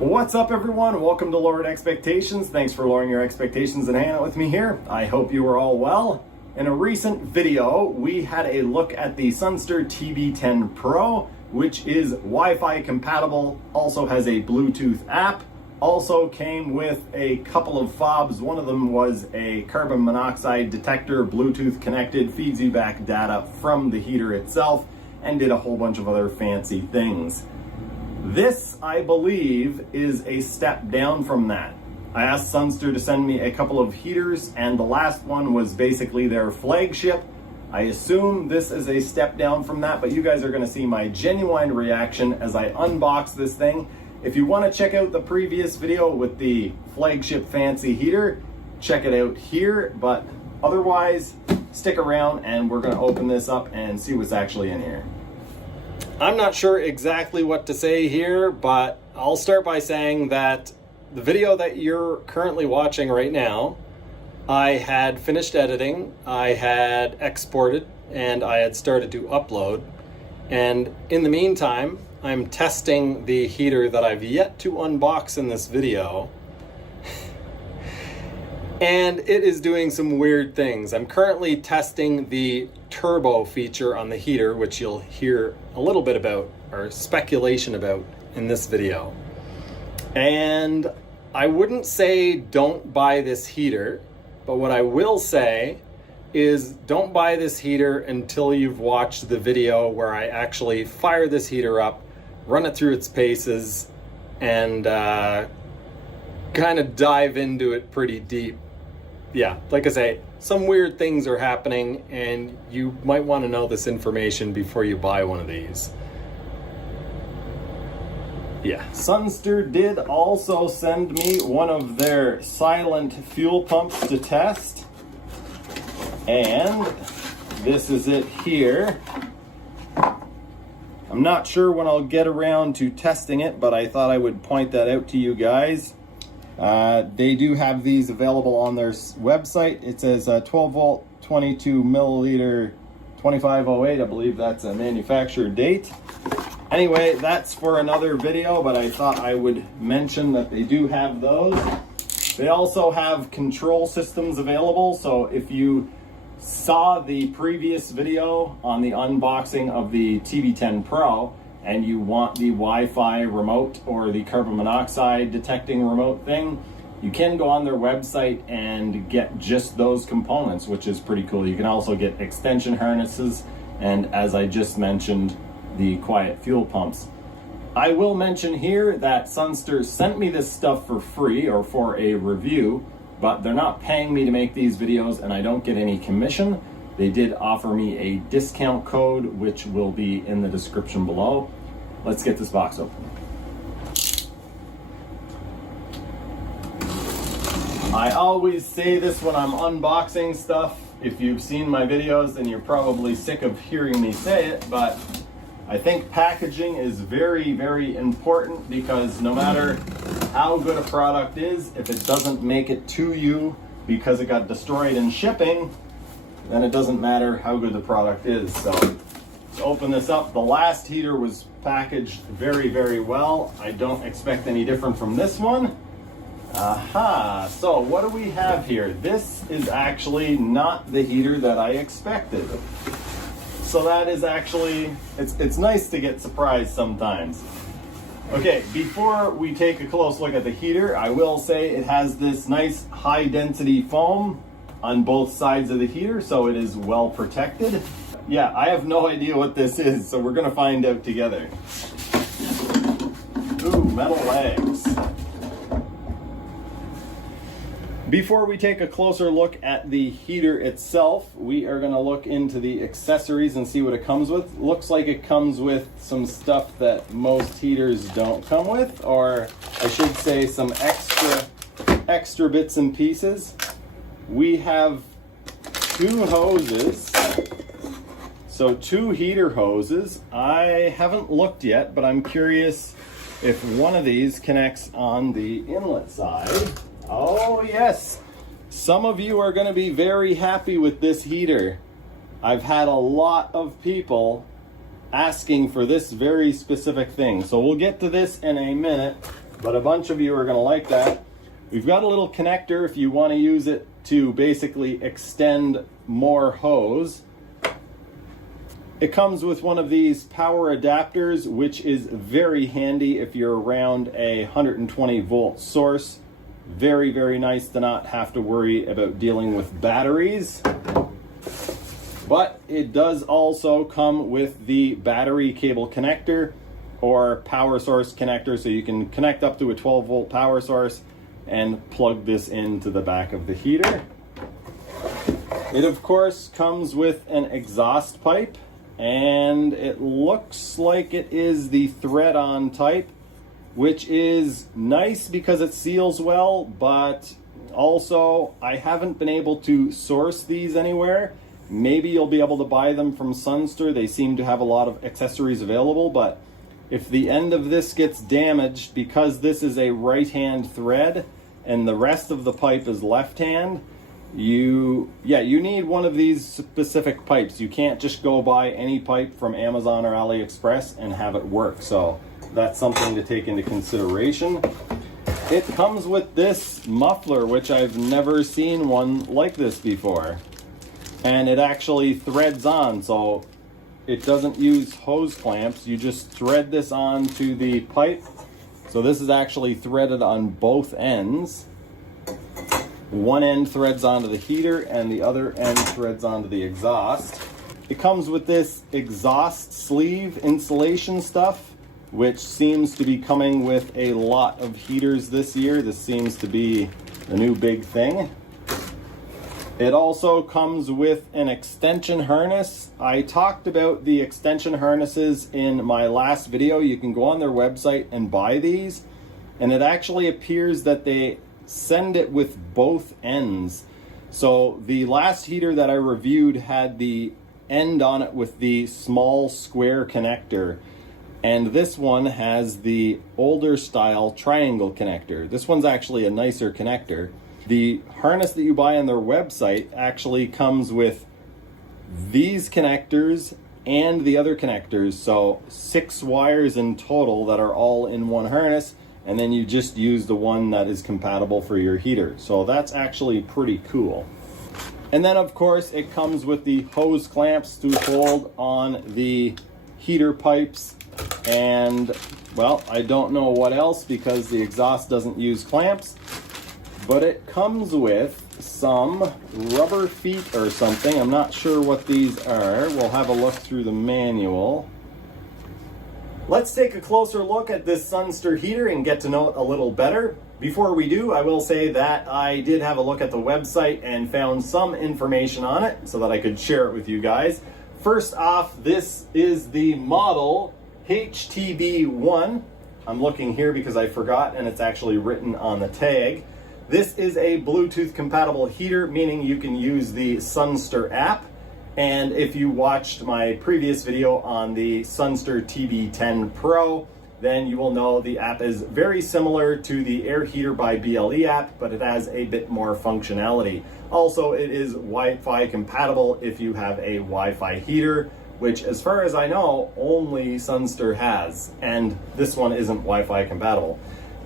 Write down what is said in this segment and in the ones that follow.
What's up, everyone? Welcome to Lowered Expectations. Thanks for lowering your expectations and hanging out with me here. I hope you are all well. In a recent video, we had a look at the Sunster HTB1 Pro, which is Wi-Fi compatible, also has a Bluetooth app, also came with a couple of fobs. One of them was a carbon monoxide detector, Bluetooth connected, feeds you back data from the heater itself, and did a whole bunch of other fancy things. This, I believe, is a step down from that. I asked Sunster to send me a couple of heaters, and the last one was basically their flagship. I assume this is a step down from that, but you guys are going to see my genuine reaction as I unbox this thing. If you want to check out the previous video with the flagship fancy heater, check it out here, but otherwise, stick around and we're going to open this up and see what's actually in here. I'm not sure exactly what to say here, but I'll start by saying that the video that you're currently watching right now, I had finished editing, I had exported, and I had started to upload. And in the meantime, I'm testing the heater that I've yet to unbox in this video. And it is doing some weird things. I'm currently testing the turbo feature on the heater, which you'll hear a little bit about, or speculation about, in this video. And I wouldn't say don't buy this heater, but what I will say is don't buy this heater until you've watched the video where I actually fire this heater up, run it through its paces, and kind of dive into it pretty deep. Yeah, like I say, some weird things are happening and you might want to know this information before you buy one of these. Yeah, Sunster did also send me one of their silent fuel pumps to test. And this is it here. I'm not sure when I'll get around to testing it, but I thought I would point that out to you guys. They do have these available on their website. It says 12 volt, 22 milliliter, 2508. I believe that's a manufacturer date. Anyway, that's for another video, but I thought I would mention that they do have those. They also have control systems available. So if you saw the previous video on the unboxing of the HTB1 Pro, and you want the Wi-Fi remote or the carbon monoxide detecting remote thing, you can go on their website and get just those components, which is pretty cool. You can also get extension harnesses and, as I just mentioned, the quiet fuel pumps. I will mention here that Sunster sent me this stuff for free or for a review, but they're not paying me to make these videos and I don't get any commission. They did offer me a discount code, which will be in the description below. Let's get this box open. I always say this when I'm unboxing stuff. If you've seen my videos, then you're probably sick of hearing me say it, but I think packaging is very, very important, because no matter how good a product is, if it doesn't make it to you because it got destroyed in shipping, then it doesn't matter how good the product is. So to open this up, the last heater was packaged very, very well. I don't expect any different from this one. Aha, so what do we have here? This is actually not the heater that I expected. So that is actually, it's nice to get surprised sometimes. Okay, before we take a close look at the heater, I will say it has this nice high density foam on both sides of the heater, so it is well protected. Yeah, I have no idea what this is, so we're gonna find out together. Ooh, metal legs. Before we take a closer look at the heater itself, we are gonna look into the accessories and see what it comes with. Looks like it comes with some stuff that most heaters don't come with, or I should say some extra bits and pieces. We have two hoses, so two heater hoses. I haven't looked yet, but I'm curious if one of these connects on the inlet side. Oh yes, some of you are going to be very happy with this heater. I've had a lot of people asking for this very specific thing, so we'll get to this in a minute. but a bunch of you are going to like that. We've got a little connector if you want to use it to basically extend more hose. It comes with one of these power adapters, which is very handy if you're around a 120 volt source. Very, very nice to not have to worry about dealing with batteries. But it does also come with the battery cable connector or power source connector, so you can connect up to a 12 volt power source and plug this into the back of the heater. It of course comes with an exhaust pipe, and it looks like it is the thread-on type, which is nice because it seals well, but also I haven't been able to source these anywhere. Maybe you'll be able to buy them from Sunster. They seem to have a lot of accessories available, but if the end of this gets damaged, because this is a right-hand thread and the rest of the pipe is left-hand, you need one of these specific pipes. You can't just go buy any pipe from Amazon or AliExpress and have it work. So that's something to take into consideration. It comes with this muffler, which I've never seen one like this before. And it actually threads on, so it doesn't use hose clamps. You just thread this onto the pipe. So this is actually threaded on both ends. One end threads onto the heater and the other end threads onto the exhaust. It comes with this exhaust sleeve insulation stuff, which seems to be coming with a lot of heaters this year. This seems to be the new big thing. It also comes with an extension harness. I talked about the extension harnesses in my last video. You can go on their website and buy these, and it actually appears that they send it with both ends. So the last heater that I reviewed had the end on it with the small square connector, and this one has the older style triangle connector. This one's actually a nicer connector. The harness that you buy on their website actually comes with these connectors and the other connectors, so 6 wires in total that are all in one harness, and then you just use the one that is compatible for your heater. So that's actually pretty cool. And then of course it comes with the hose clamps to hold on the heater pipes, and well, I don't know what else because the exhaust doesn't use clamps, but it comes with some rubber feet or something. I'm not sure what these are. We'll have a look through the manual. Let's take a closer look at this Sunster heater and get to know it a little better. Before we do, I will say that I did have a look at the website and found some information on it so that I could share it with you guys. First off, this is the model HTB1. I'm looking here because I forgot, and it's actually written on the tag. This is a Bluetooth compatible heater, meaning you can use the Sunster app. And if you watched my previous video on the Sunster TB10 Pro, then you will know the app is very similar to the Air Heater by BLE app, but it has a bit more functionality. Also, it is Wi-Fi compatible if you have a Wi-Fi heater, which as far as I know, only Sunster has, and this one isn't Wi-Fi compatible.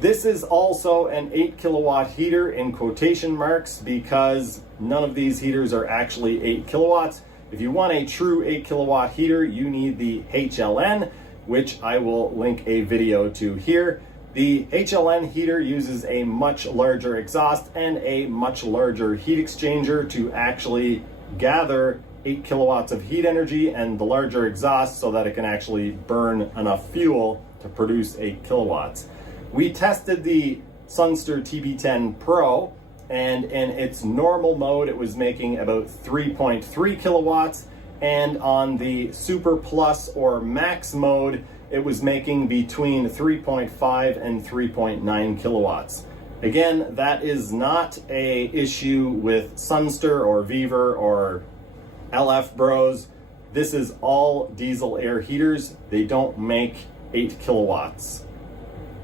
This is also an 8 kilowatt heater in quotation marks because none of these heaters are actually 8 kilowatts. If you want a true 8 kilowatt heater, you need the HLN, which I will link a video to here. The HLN heater uses a much larger exhaust and a much larger heat exchanger to actually gather 8 kilowatts of heat energy and the larger exhaust so that it can actually burn enough fuel to produce 8 kilowatts. We tested the Sunster TB10 Pro, and in its normal mode it was making about 3.3 kilowatts, and on the Super Plus or Max mode it was making between 3.5 and 3.9 kilowatts. Again, that is not a issue with Sunster or Viver or LF Bros. This is all diesel air heaters. They don't make 8 kilowatts.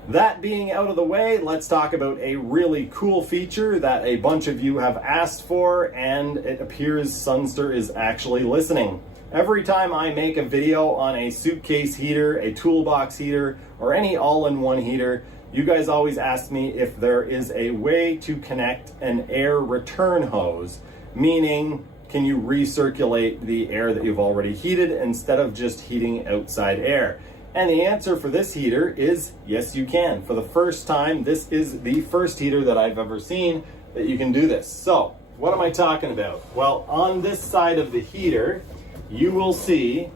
That being out of the way, let's talk about a really cool feature that a bunch of you have asked for, and it appears Sunster is actually listening. Every time I make a video on a suitcase heater, a toolbox heater, or any all-in-one heater, You guys always ask me if there is a way to connect an air return hose, meaning can you recirculate the air that you've already heated instead of just heating outside air? And the answer for this heater is yes, you can. For the first time, this is the first heater that I've ever seen that you can do this. So what am I talking about? Well, on this side of the heater, you will see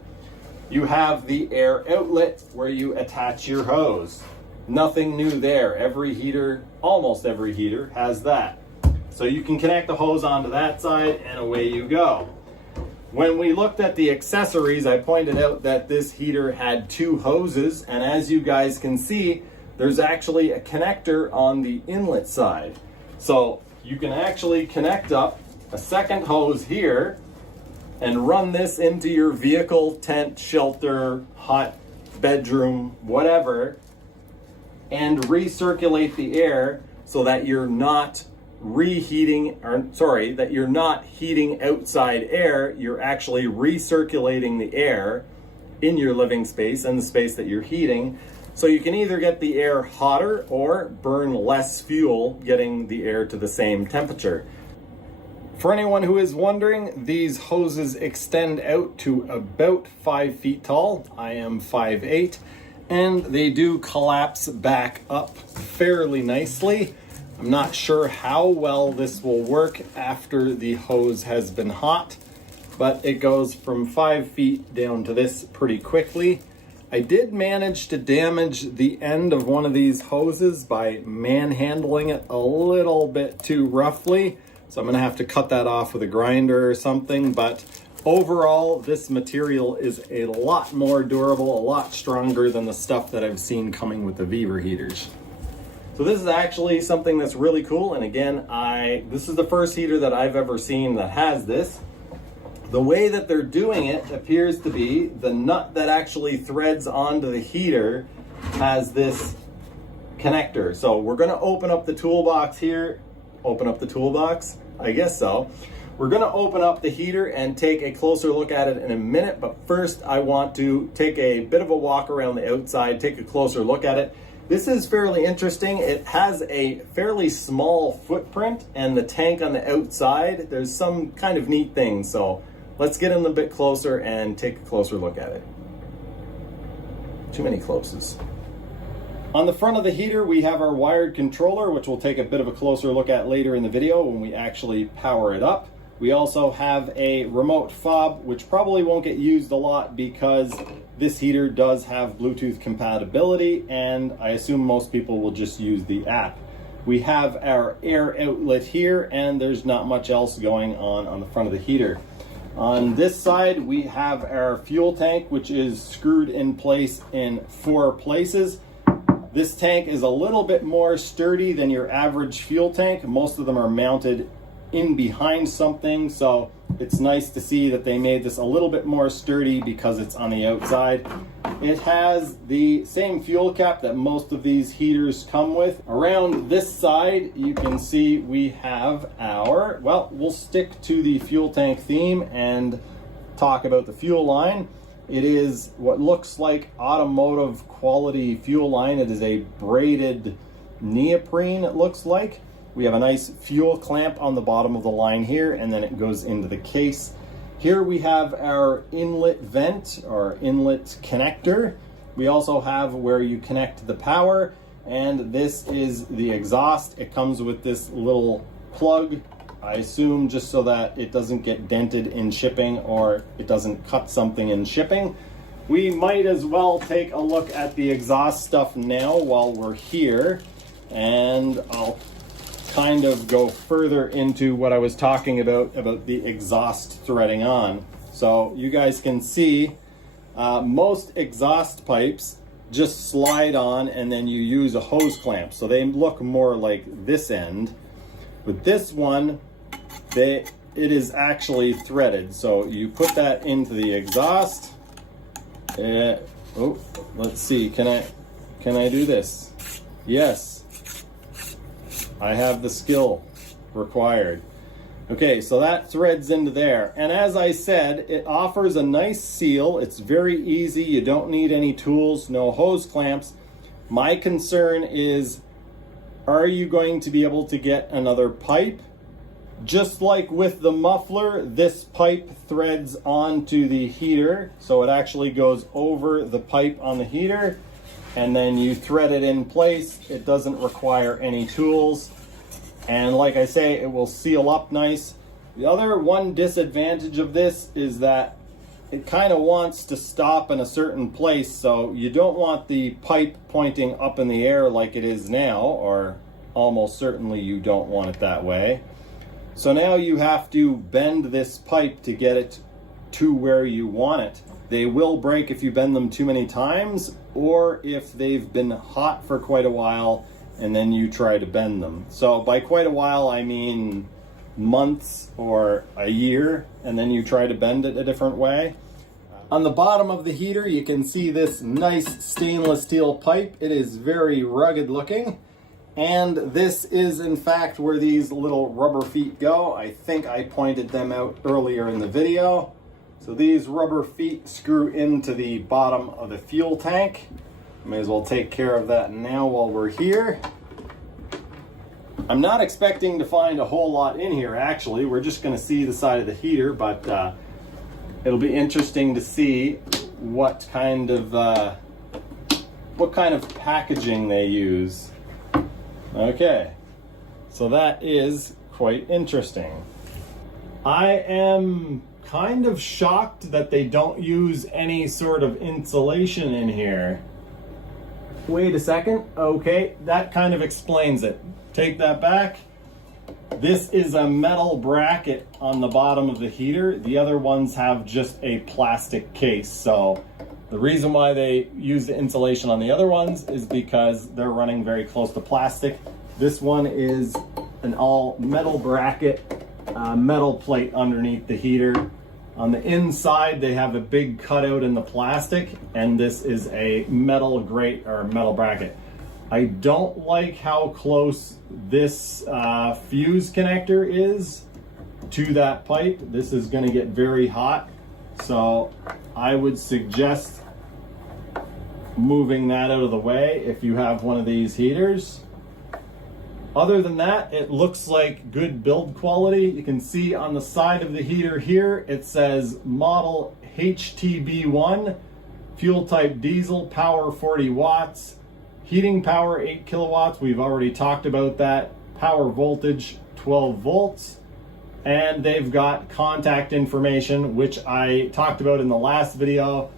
you have the air outlet where you attach your hose. Nothing new there. Every heater, almost every heater, has that. So you can connect the hose onto that side and away you go. When we looked at the accessories, I pointed out that this heater had two hoses, and as you guys can see, there's actually a connector on the inlet side. So you can actually connect up a second hose here and run this into your vehicle, tent, shelter, hot bedroom, whatever, and recirculate the air so that you're not that you're not heating outside air, you're actually recirculating the air in your living space and the space that you're heating. So you can either get the air hotter or burn less fuel getting the air to the same temperature. For anyone who is wondering, these hoses extend out to about 5 feet tall. I am 5'8", and they do collapse back up fairly nicely. I'm not sure how well this will work after the hose has been hot, but it goes from 5 feet down to this pretty quickly. I did manage to damage the end of one of these hoses by manhandling it a little bit too roughly, so I'm gonna have to cut that off with a grinder or something, but overall, this material is a lot more durable, a lot stronger than the stuff that I've seen coming with the Viver heaters. So this is actually something that's really cool, and again, this is the first heater that I've ever seen that has this. The way that they're doing it appears to be the nut that actually threads onto the heater has this connector. So we're gonna open up the toolbox here. Open up the toolbox? I guess so. We're gonna open up the heater and take a closer look at it in a minute, but first I want to take a bit of a walk around the outside, take a closer look at it. This is fairly interesting. It has a fairly small footprint, and the tank on the outside, there's some kind of neat things. So let's get in a bit closer and take a closer look at it. Too many closes. On the front of the heater, we have our wired controller, which we'll take a bit of a closer look at later in the video when we actually power it up. We also have a remote fob, which probably won't get used a lot because this heater does have Bluetooth compatibility, and I assume most people will just use the app. We have our air outlet here, and there's not much else going on the front of the heater. On this side, we have our fuel tank, which is screwed in place in 4 places. This tank is a little bit more sturdy than your average fuel tank. Most of them are mounted in behind something, so it's nice to see that they made this a little bit more sturdy because it's on the outside. It has the same fuel cap that most of these heaters come with. Around this side, you can see we have our, well, we'll stick to the fuel tank theme and talk about the fuel line. It is what looks like automotive quality fuel line. It is a braided neoprene, it looks like. We have a nice fuel clamp on the bottom of the line here, and then it goes into the case. Here we have our inlet vent or inlet connector. We also have where you connect the power, and this is the exhaust. It comes with this little plug, I assume just so that it doesn't get dented in shipping or it doesn't cut something in shipping. We might as well take a look at the exhaust stuff now while we're here, and I'll kind of go further into what I was talking about the exhaust threading on. So you guys can see most exhaust pipes just slide on and then you use a hose clamp. So they look more like this end. With this one, it is actually threaded. So you put that into the exhaust. Oh, let's see, can I do this? Yes. I have the skill required. Okay, so that threads into there. And as I said, it offers a nice seal. It's very easy. You don't need any tools, no hose clamps. My concern is, are you going to be able to get another pipe? Just like with the muffler, this pipe threads onto the heater, so it actually goes over the pipe on the heater, and then you thread it in place. It doesn't require any tools, and like I say, it will seal up nice. The other one disadvantage of this is that it kind of wants to stop in a certain place, so you don't want the pipe pointing up in the air like it is now, or almost certainly you don't want it that way. So now you have to bend this pipe to get it to where you want it. They will break if you bend them too many times, or if they've been hot for quite a while and then you try to bend them. So by quite a while, I mean months or a year, and then you try to bend it a different way. On the bottom of the heater, you can see this nice stainless steel pipe. It is very rugged looking. And this is in fact where these little rubber feet go. I think I pointed them out earlier in the video. So these rubber feet screw into the bottom of the fuel tank. May as well take care of that now while we're here. I'm not expecting to find a whole lot in here actually. We're just gonna see the side of the heater, but it'll be interesting to see what kind of packaging they use. Okay, so that is quite interesting. I am kind of shocked that they don't use any sort of insulation in here. Wait a second. Okay, that kind of explains it. Take that back. This is a metal bracket on the bottom of the heater. The other ones have just a plastic case. So the reason why they use the insulation on the other ones is because they're running very close to plastic. This one is an all metal bracket, metal plate underneath the heater. On the inside, they have a big cutout in the plastic, and this is a metal grate or metal bracket. I don't like how close this fuse connector is to that pipe. This is going to get very hot, so I would suggest moving that out of the way if you have one of these heaters. Other than that, it looks like good build quality. You can see on the side of the heater here, it says model HTB1, fuel type diesel, power 40 watts, heating power 8 kilowatts. We've already talked about that. Power voltage 12 volts. And they've got contact information, which I talked about in the last video.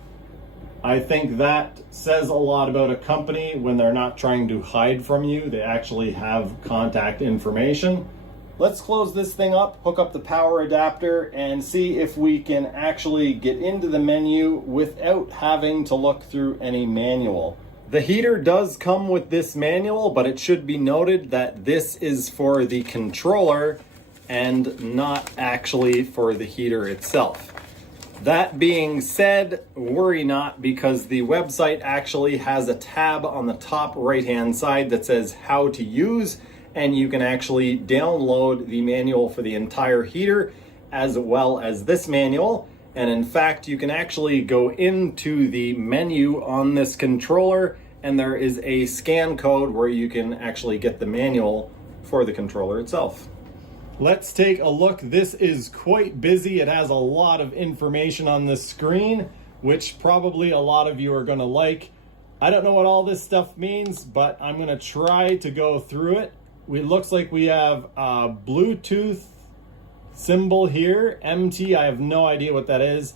I think that says a lot about a company when they're not trying to hide from you. They actually have contact information. Let's close this thing up, hook up the power adapter, and see if we can actually get into the menu without having to look through any manual. The heater does come with this manual, but it should be noted that this is for the controller and not actually for the heater itself. That being said, worry not, because the website actually has a tab on the top right-hand side that says how to use, and you can actually download the manual for the entire heater as well as this manual. And in fact, you can actually go into the menu on this controller, and there is a scan code where you can actually get the manual for the controller itself. Let's take a look. This is quite busy. It has a lot of information on the screen, which probably a lot of you are going to like. I don't know what all this stuff means, but I'm going to try to go through it. It looks like we have a Bluetooth symbol here, MT. I have no idea what that is.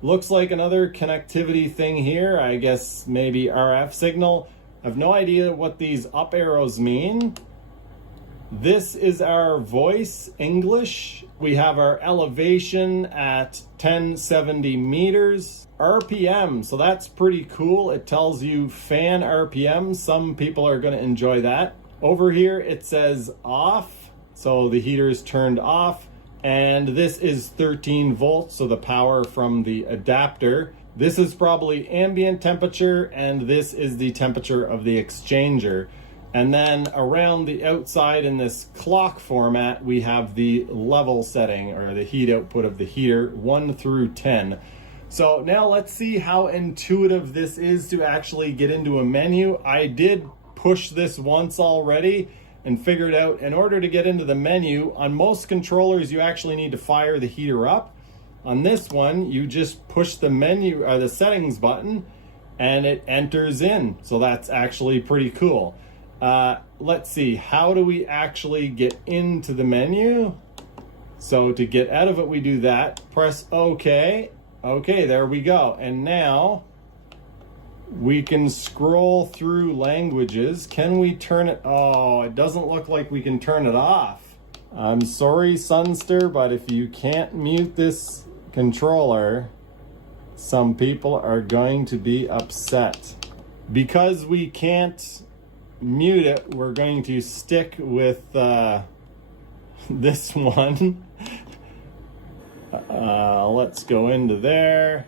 Looks like another connectivity thing here. I guess maybe RF signal. I have no idea what these up arrows mean. This is our voice, English. We have our elevation at 1070 meters. RPM, so that's pretty cool. It tells you fan RPM. Some people are going to enjoy that. Over here it says off, so the heater is turned off. And this is 13 volts, so the power from the adapter. This is probably ambient temperature, and this is the temperature of the exchanger. And then around the outside in this clock format, we have the level setting or the heat output of the heater, 1 through 10. So now let's see how intuitive this is to actually get into a menu. I did push this once already and figured out in order to get into the menu, on most controllers you actually need to fire the heater up. On this one, you just push the menu or the settings button and it enters in. So that's actually pretty cool. Let's see, how do we actually get into the menu? So to get out of it, we do that, press OK. Okay, there we go. And now we can scroll through languages. Can we turn it? Oh, it doesn't look like we can turn it off. I'm sorry, Sunster, but if you can't mute this controller, some people are going to be upset. Because we can't mute it, we're going to stick with this one. Let's go into there.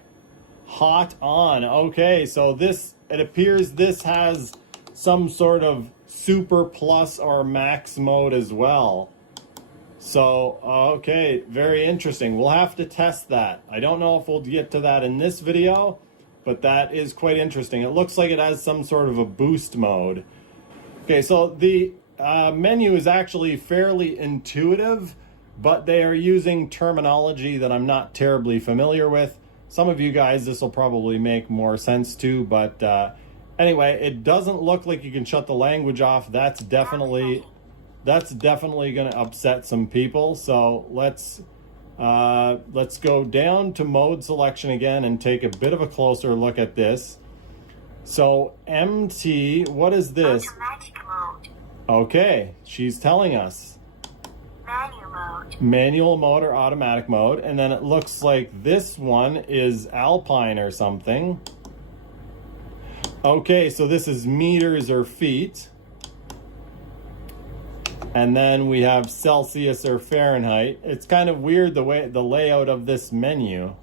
Hot on. Okay, so this, it appears this has some sort of super plus or max mode as well. So, okay, very interesting. We'll have to test that. I don't know if we'll get to that in this video, but that is quite interesting. It looks like it has some sort of a boost mode. Okay, so the menu is actually fairly intuitive, but they are using terminology that I'm not terribly familiar with. Some of you guys, this will probably make more sense to, but anyway, it doesn't look like you can shut the language off. That's definitely going to upset some people. So let's go down to mode selection again and take a bit of a closer look at this. So MT, what is this? Automatic mode. Okay, she's telling us. Manual mode. Manual mode or automatic mode. And then it looks like this one is Alpine or something. Okay, so this is meters or feet. And then we have Celsius or Fahrenheit. It's kind of weird the way the layout of this menu.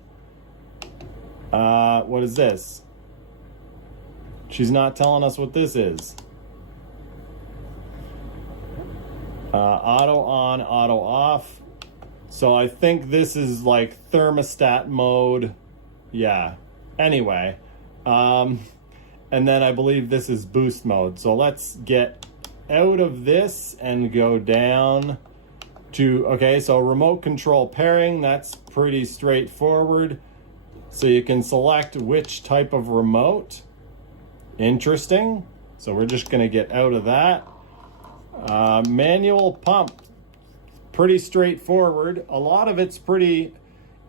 What is this? She's not telling us what this is. Auto on, auto off. So I think this is like thermostat mode. Yeah. Anyway. And then I believe this is boost mode. So let's get out of this and go down to, okay, so remote control pairing. That's pretty straightforward. So you can select which type of remote. Interesting. So we're just going to get out of that. Manual pump, pretty straightforward. A lot of it's pretty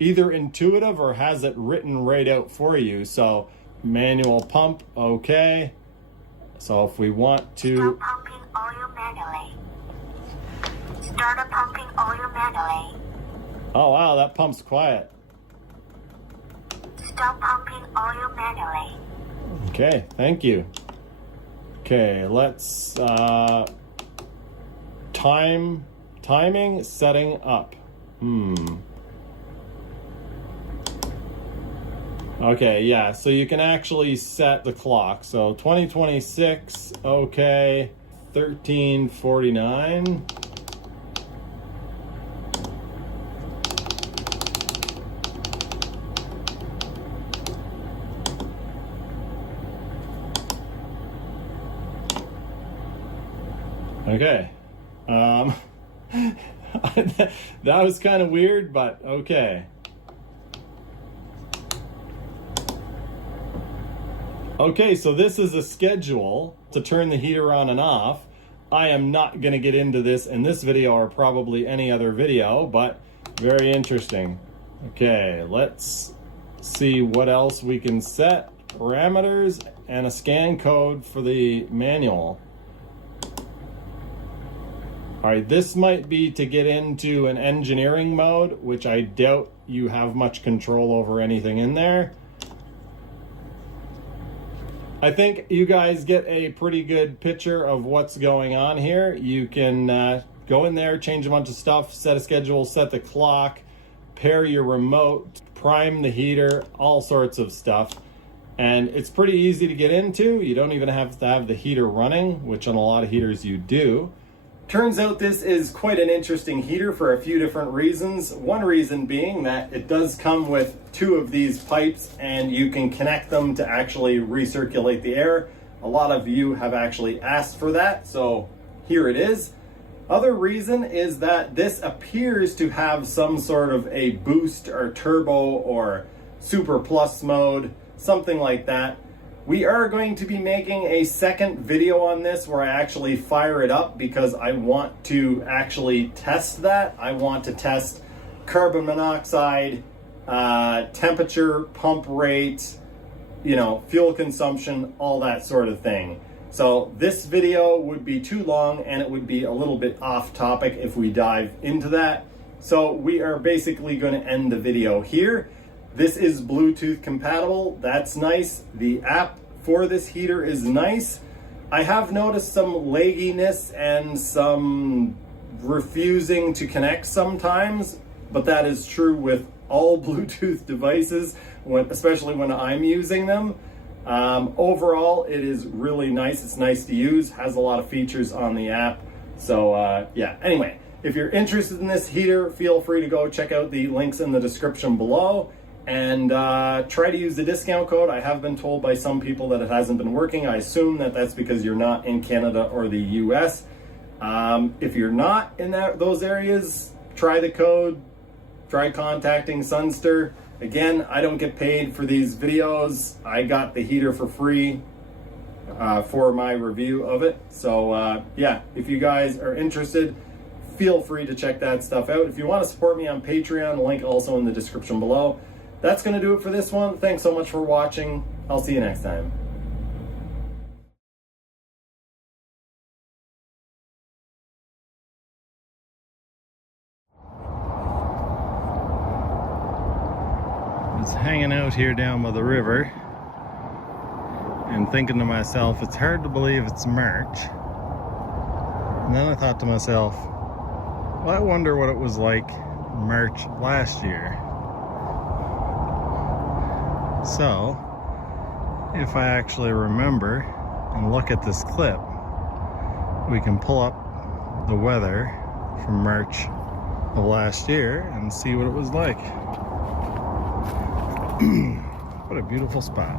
either intuitive or has it written right out for you. So manual pump, okay. So if we want to Start pumping oil manually. Start pumping oil manually. Oh wow, that pump's quiet. Stop pumping oil manually. Okay, thank you. Okay, let's timing setting up. Okay, yeah, so you can actually set the clock. So 2026, okay, 1349. Okay. That was kind of weird, but okay. Okay, so this is a schedule to turn the heater on and off. I am not going to get into this in this video or probably any other video, but very interesting. Okay, let's see what else we can set. Parameters and a scan code for the manual. All right, this might be to get into an engineering mode, which I doubt you have much control over anything in there. I think you guys get a pretty good picture of what's going on here. You can go in there, change a bunch of stuff, set a schedule, set the clock, pair your remote, prime the heater, all sorts of stuff. And it's pretty easy to get into. You don't even have to have the heater running, which on a lot of heaters you do. Turns out this is quite an interesting heater for a few different reasons. One reason being that it does come with 2 of these pipes and you can connect them to actually recirculate the air. A lot of you have actually asked for that, so here it is. Other reason is that this appears to have some sort of a boost or turbo or super plus mode, something like that. We are going to be making a second video on this where I actually fire it up because I want to actually test that. I want to test carbon monoxide, temperature, pump rate, fuel consumption, all that sort of thing. So this video would be too long and it would be a little bit off topic if we dive into that. So we are basically going to end the video here. This is Bluetooth compatible. That's nice. The app for this heater is nice. I have noticed some lagginess and some refusing to connect sometimes, but that is true with all Bluetooth devices, especially when I'm using them. Overall, it is really nice. It's nice to use, has a lot of features on the app. So yeah, anyway, if you're interested in this heater, feel free to go check out the links in the description below and try to use the discount code. I have been told by some people that it hasn't been working. I assume that that's because you're not in Canada or the US. If you're not in those areas, try the code, try contacting Sunster. Again, I don't get paid for these videos. I got the heater for free for my review of it. So yeah, if you guys are interested, feel free to check that stuff out. If you want to support me on Patreon, link also in the description below. That's going to do it for this one. Thanks so much for watching. I'll see you next time. I was hanging out here down by the river and thinking to myself, it's hard to believe it's March. And then I thought to myself, well, I wonder what it was like March last year. So, if I actually remember and look at this clip, we can pull up the weather from March of last year and see what it was like. What a beautiful spot.